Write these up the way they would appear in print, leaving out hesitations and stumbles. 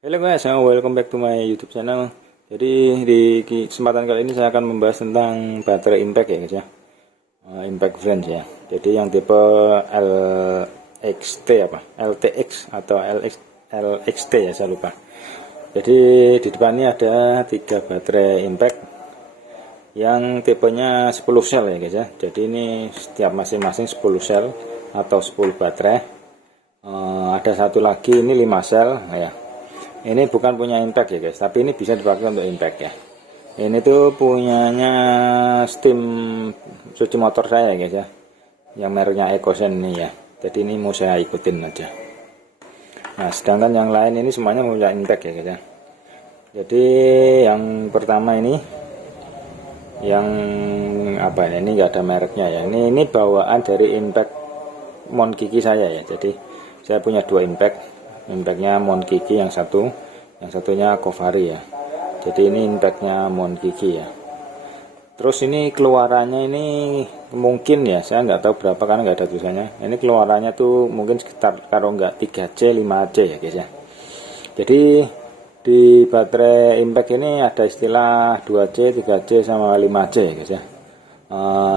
Halo guys, welcome back to my YouTube channel. Jadi di kesempatan kali ini saya akan membahas tentang baterai impact ya guys ya. Impact Brands ya. Jadi yang tipe LXT LTX atau LXT ya, saya lupa. Jadi di depan ini ada 3 baterai impact yang tipenya 10 sel ya guys ya. Jadi ini setiap masing-masing 10 sel atau 10 baterai. Ada satu lagi ini 5 sel ya. Ini bukan punya impact ya guys, tapi ini bisa dipakai untuk impact ya. Ini tuh punyanya steam cuci motor saya ya guys ya, yang mereknya Ecosen ini ya. Jadi ini mau saya ikutin aja. Nah sedangkan yang lain ini semuanya punya impact ya guys ya. Jadi yang pertama ini, yang apa ini nggak ada mereknya ya. Ini bawaan dari impact Monkiki saya ya. Jadi saya punya 2 impactnya Monkiki, yang satunya Kovari ya. Jadi ini impactnya Monkiki ya. Terus ini keluarannya ini mungkin ya, saya nggak tahu berapa karena nggak ada tulisannya. Ini keluarannya tuh mungkin sekitar kalau nggak 3C 5C ya guys ya. Jadi di baterai impact ini ada istilah 2C 3C sama 5C ya guys ya.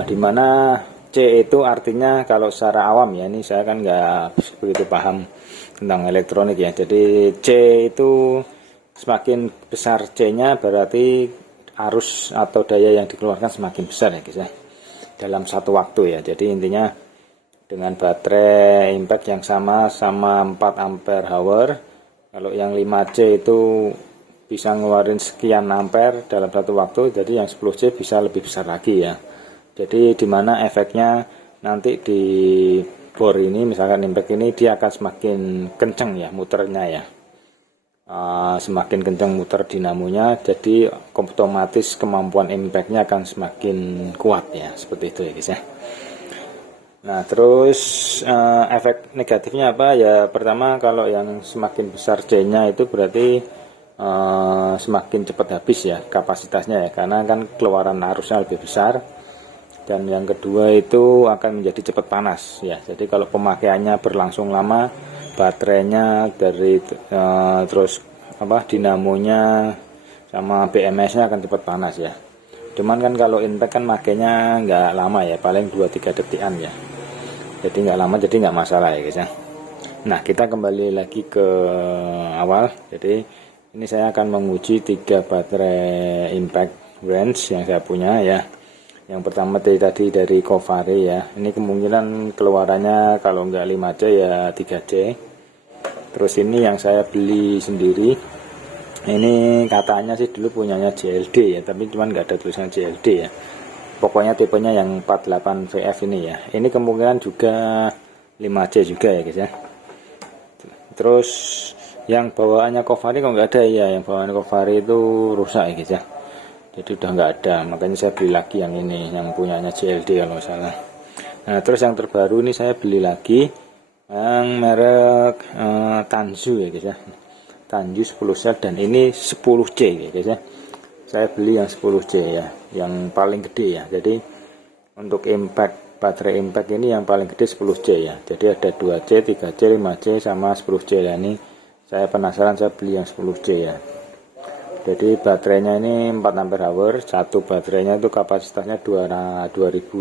Dimana C itu artinya kalau secara awam ya, ini saya kan nggak begitu paham tentang elektronik ya. Jadi C itu semakin besar C-nya berarti arus atau daya yang dikeluarkan semakin besar ya guys ya, dalam satu waktu ya. Jadi intinya dengan baterai impact yang sama 4 ampere hour, kalau yang 5C itu bisa ngeluarin sekian ampere dalam satu waktu, jadi yang 10C bisa lebih besar lagi ya. Jadi dimana efeknya nanti di bor ini, misalkan impact ini, dia akan semakin kenceng ya muternya ya. Semakin kencang muter dinamonya, jadi otomatis kemampuan impactnya akan semakin kuat ya, seperti itu ya guys ya. Nah terus efek negatifnya apa ya? Pertama, kalau yang semakin besar C-nya itu berarti semakin cepat habis ya kapasitasnya ya, karena kan keluaran arusnya lebih besar. Dan yang kedua itu akan menjadi cepat panas ya. Jadi kalau pemakaiannya berlangsung lama, baterainya dari terus dinamonya sama BMS-nya akan cepat panas ya. Cuman kan kalau impact kan makainya nggak lama ya, paling 2-3 detikan ya. Jadi nggak lama, jadi nggak masalah ya guys ya. Nah kita kembali lagi ke awal. Jadi ini saya akan menguji 3 baterai impact brands yang saya punya ya. Yang pertama tadi dari Kovari ya. Ini kemungkinan keluarannya kalau nggak 5C ya 3C. Terus ini yang saya beli sendiri. Ini katanya sih dulu punyanya JLD ya, tapi cuman nggak ada tulisan JLD ya. Pokoknya tipenya yang 48VF ini ya. Ini kemungkinan juga 5C juga ya guys ya. Terus yang bawaannya Kovari kok nggak ada ya. Yang bawaan Kovari itu rusak ya guys ya. Jadi udah nggak ada, makanya saya beli lagi yang ini, yang punyanya JLD kalau salah. Nah terus yang terbaru ini saya beli lagi yang merek Tanzu ya guys ya. Tanzu 10 sel dan ini 10C ya guys ya. Saya beli yang 10C ya, yang paling gede ya. Jadi untuk impact, baterai impact ini yang paling gede 10C ya. Jadi ada 2C, 3C, 5C sama 10C ya. Ini saya penasaran, saya beli yang 10C ya. Jadi baterainya ini 4 ampere hour, satu baterainya itu kapasitasnya 2000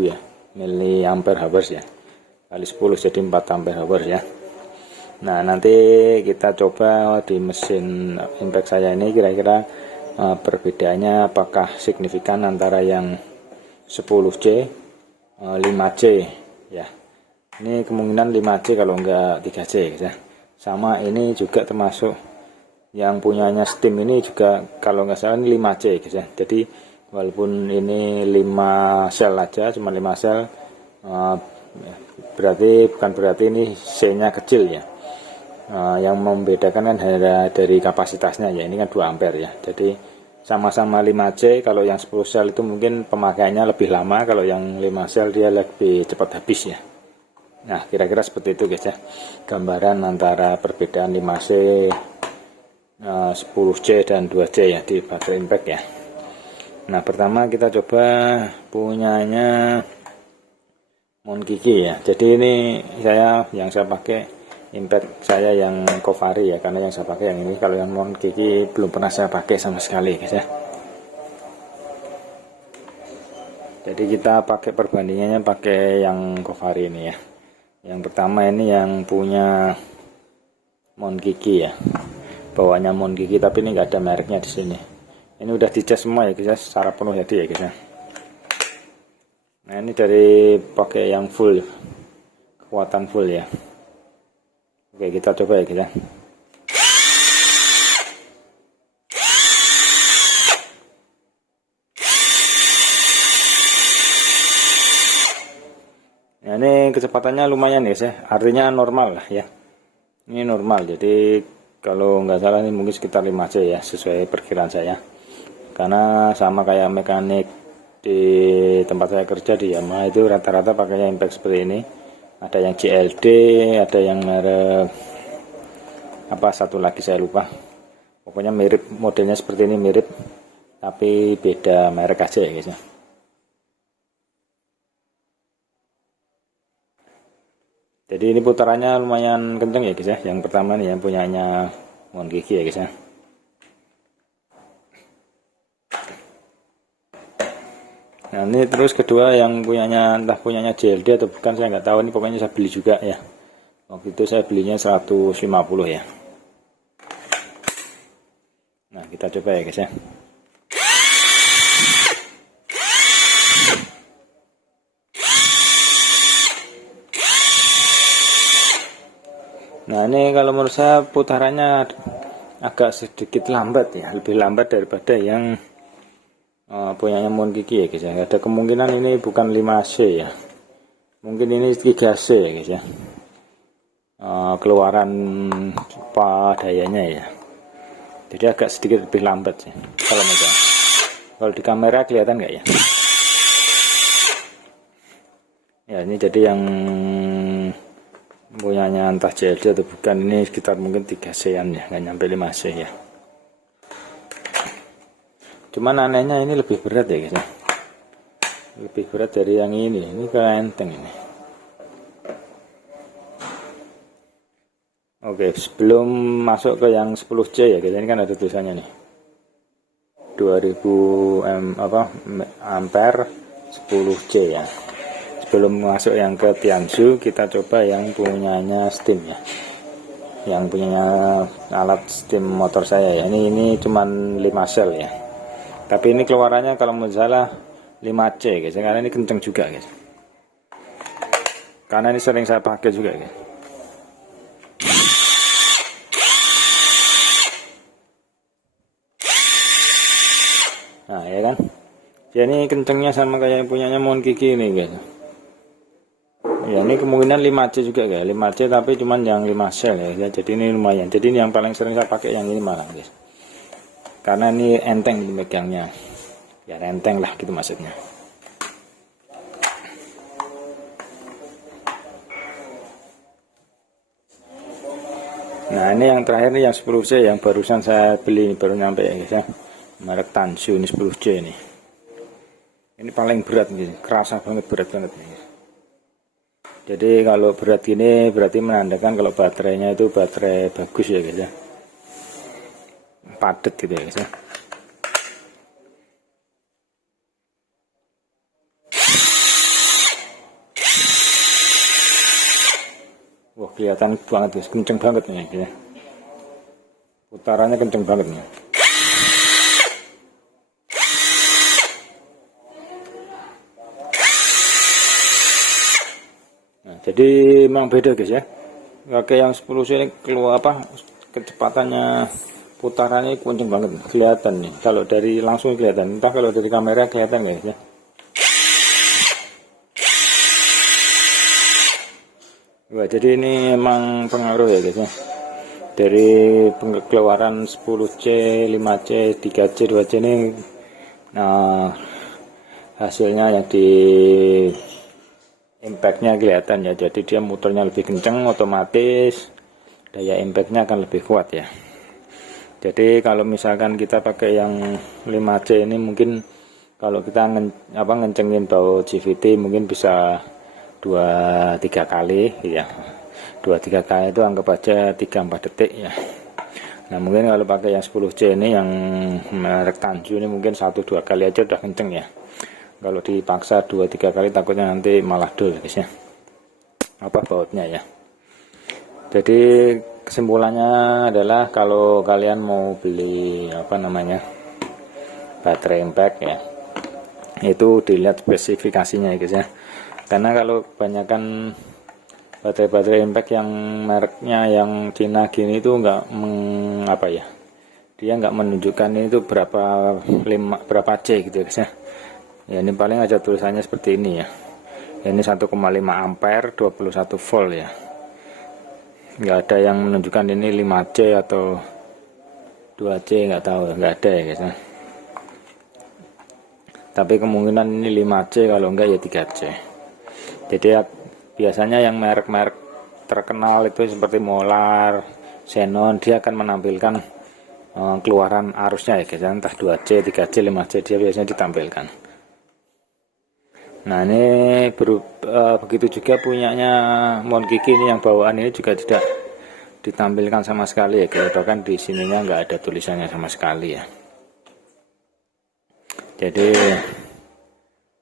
ya, miliampere hours ya, kali 10 jadi 4 ampere hours ya. Nah nanti kita coba di mesin impact saya ini kira-kira perbedaannya apakah signifikan antara yang 10C 5C ya. Ini kemungkinan 5C kalau enggak 3C ya. Sama ini juga termasuk yang punyanya Steam ini juga kalau nggak salah ini 5C guys ya. Jadi walaupun ini 5 sel aja, cuma 5 sel, bukan berarti ini C-nya kecil ya. Yang membedakan kan hanya dari kapasitasnya ya, ini kan 2 ampere ya. Jadi sama-sama 5C, kalau yang 10 sel itu mungkin pemakaiannya lebih lama, kalau yang 5 sel dia lebih cepat habis ya. Nah kira-kira seperti itu guys ya, gambaran antara perbedaan 5C 10C dan 2C ya di baterai impact ya. Nah pertama kita coba punyanya Monkiki ya. Jadi ini yang saya pakai impact saya yang Covari ya, karena yang saya pakai yang ini. Kalau yang Monkiki belum pernah saya pakai sama sekali guys ya. Jadi kita pakai perbandingannya pakai yang Covari ini ya. Yang pertama ini yang punya Monkiki ya, bawahnya Monkiki, tapi ini nggak ada mereknya di sini. Ini udah dicas semua ya guys, secara penuh jadi ya guys ya. Nah ini dari pakai yang full, kekuatan full ya. Oke kita coba ya guys ya. Nah ini kecepatannya lumayan ya guys ya, artinya normal lah ya. Ini normal, jadi kalau nggak salah ini mungkin sekitar 5C ya, sesuai perkiraan saya. Karena sama kayak mekanik di tempat saya kerja di Yamaha itu rata-rata pakainya impact seperti ini. Ada yang JLD, ada yang merek apa satu lagi saya lupa. Pokoknya mirip, modelnya seperti ini mirip, tapi beda merek aja ya guys ya. Jadi ini putarannya lumayan kenceng ya guys ya. Yang pertama nih yang punyanya Monkiki ya guys ya. Nah ini terus kedua yang punyanya, entah punyanya JLD atau bukan saya nggak tahu, ini pokoknya saya beli juga ya. Waktu itu saya belinya 150 ya. Nah kita coba ya guys ya. Nah ini kalau menurut saya putarannya agak sedikit lambat ya, lebih lambat daripada yang punyanya Monkiki ya guys ya. Ada kemungkinan ini bukan 5C ya, mungkin ini 3C ya guys ya. Keluaran dayanya ya, jadi agak sedikit lebih lambat sih kalau megang. Kalau di kamera kelihatan nggak ya? Ya ini jadi yang punyanya entah JLD atau bukan, ini sekitar mungkin 3C-an ya, nggak nyampe 5C ya. Cuman anehnya ini lebih berat ya guys ya, lebih berat dari yang ini kayak enteng ini. Oke sebelum masuk ke yang 10C ya guys, ini kan ada tulisannya nih 2000 ampere 10C ya. Sebelum masuk yang ke Tianzu, kita coba yang punyanya Steam ya, yang punyanya alat steam motor saya ya. Ini cuman 5 sel ya, tapi ini keluarannya kalau mau salah 5C guys, karena ini kenceng juga guys, karena ini sering saya pakai juga guys. Nah ya kan, jadi ini kencengnya sama kayak punyanya Monkiki ini guys ya. Ini kemungkinan 5C juga guys, 5C tapi cuman yang 5 sel ya, jadi ini lumayan. Jadi ini yang paling sering saya pakai yang ini malah guys, karena ini enteng dimegangnya ya, enteng lah gitu maksudnya. Nah ini yang terakhir nih yang 10C yang barusan saya beli, ini baru nyampe ya guys ya, merek Tansu ini 10C ini. Ini paling berat gitu, kerasa banget, berat banget guys. Jadi kalau berat gini berarti menandakan kalau baterainya itu baterai bagus ya guys ya, padat gitu ya guys ya. Wah kelihatan banget guys, kenceng banget nih ya. Putarannya kenceng banget nih. Nah, jadi memang beda guys ya. Kayak yang 10C ini keluar kecepatannya putarannya kenceng banget, kelihatan nih. Kalau dari langsung kelihatan, entah kalau dari kamera kelihatan guys ya. Wah, jadi ini emang pengaruh ya guys ya. Dari pengeluaran 10C, 5C, 3C, 2C ini, nah hasilnya yang di impactnya kelihatan ya. Jadi dia muternya lebih kenceng, otomatis daya impactnya akan lebih kuat ya. Jadi kalau misalkan kita pakai yang 5C ini, mungkin kalau kita ngencengin baut CVT mungkin bisa 2-3 kali ya. 2-3 kali itu anggap aja 3-4 detik ya. Nah mungkin kalau pakai yang 10C ini yang merek Tanju ini mungkin 1-2 kali aja udah kenceng ya. Kalau dipaksa 2-3 kali takutnya nanti malah dul guys ya, apa bautnya ya. Jadi kesimpulannya adalah kalau kalian mau beli apa namanya baterai impact ya, itu dilihat spesifikasinya ya guys ya. Karena kalau kebanyakan baterai impact yang mereknya yang Cina gini itu enggak apa ya, dia nggak menunjukkan itu berapa C gitu ya guys ya. Ya ini paling aja tulisannya seperti ini ya. Ini 1,5 ampere 21 volt ya. Nggak ada yang menunjukkan ini 5C atau 2C, nggak tahu, nggak ada ya guys ya. Tapi kemungkinan ini 5C, kalau enggak ya 3C. Jadi ya, biasanya yang merek-merek terkenal itu seperti Molar, Xenon, dia akan menampilkan keluaran arusnya ya guys, entah 2C, 3C, 5C, dia biasanya ditampilkan. Nah ini begitu juga punyanya Monkiki ini, yang bawaan ini juga tidak ditampilkan sama sekali ya, bahkan di sininya nggak ada tulisannya sama sekali ya. Jadi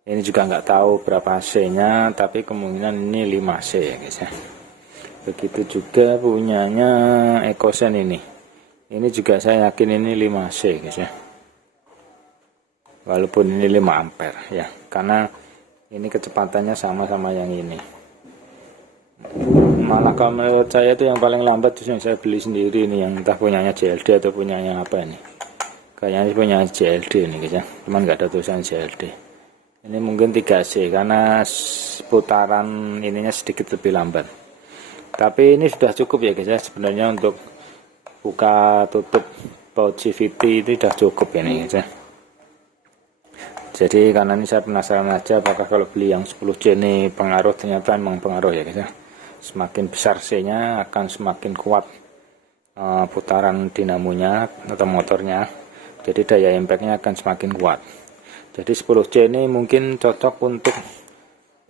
ini juga nggak tahu berapa C-nya, tapi kemungkinan ini 5C ya guys ya. Begitu juga punyanya Ekosen ini juga saya yakin ini 5C guys ya, walaupun ini 5 ampere ya, karena ini kecepatannya sama-sama yang ini. Malah kalau menurut saya itu yang paling lambat itu yang saya beli sendiri ini, yang entah punyanya JLD atau punyanya apa ini. Kayaknya punya JLD ini guys ya, cuman nggak ada tulisan JLD. Ini mungkin 3C karena putaran ininya sedikit lebih lambat. Tapi ini sudah cukup ya guys ya, sebenarnya untuk buka tutup baut CVT itu sudah cukup ini guys ya. Jadi karena ini saya penasaran aja apakah kalau beli yang 10C ini pengaruh, ternyata memang pengaruh ya guys ya. Semakin besar C-nya akan semakin kuat putaran dinamonya atau motornya. Jadi daya impactnya akan semakin kuat. Jadi 10C ini mungkin cocok untuk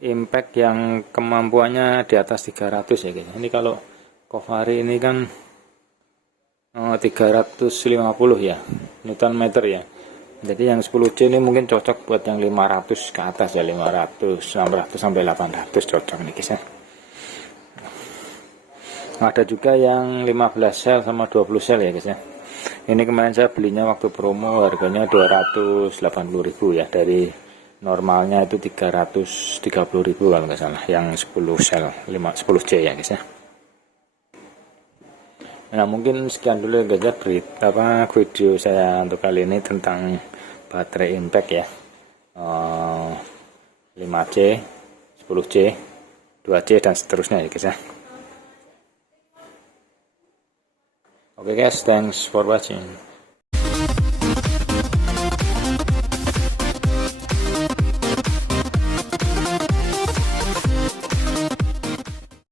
impact yang kemampuannya di atas 300 ya guys. Ini kalau Covari ini kan 350 ya Newton meter ya. Jadi yang 10C ini mungkin cocok buat yang 500 ke atas ya, 500, 600 sampai 800 cocok nih guys ya. Ada juga yang 15 sel sama 20 sel ya guys ya. Ini kemarin saya belinya waktu promo harganya 280.000 ya, dari normalnya itu 330.000 kalau nggak salah, yang 10 sel 10C ya guys ya. Nah mungkin sekian dulu ya guys ya, video saya untuk kali ini tentang baterai impact ya, 5C, 10C, 2C dan seterusnya ya guys ya. Oke guys, thanks for watching.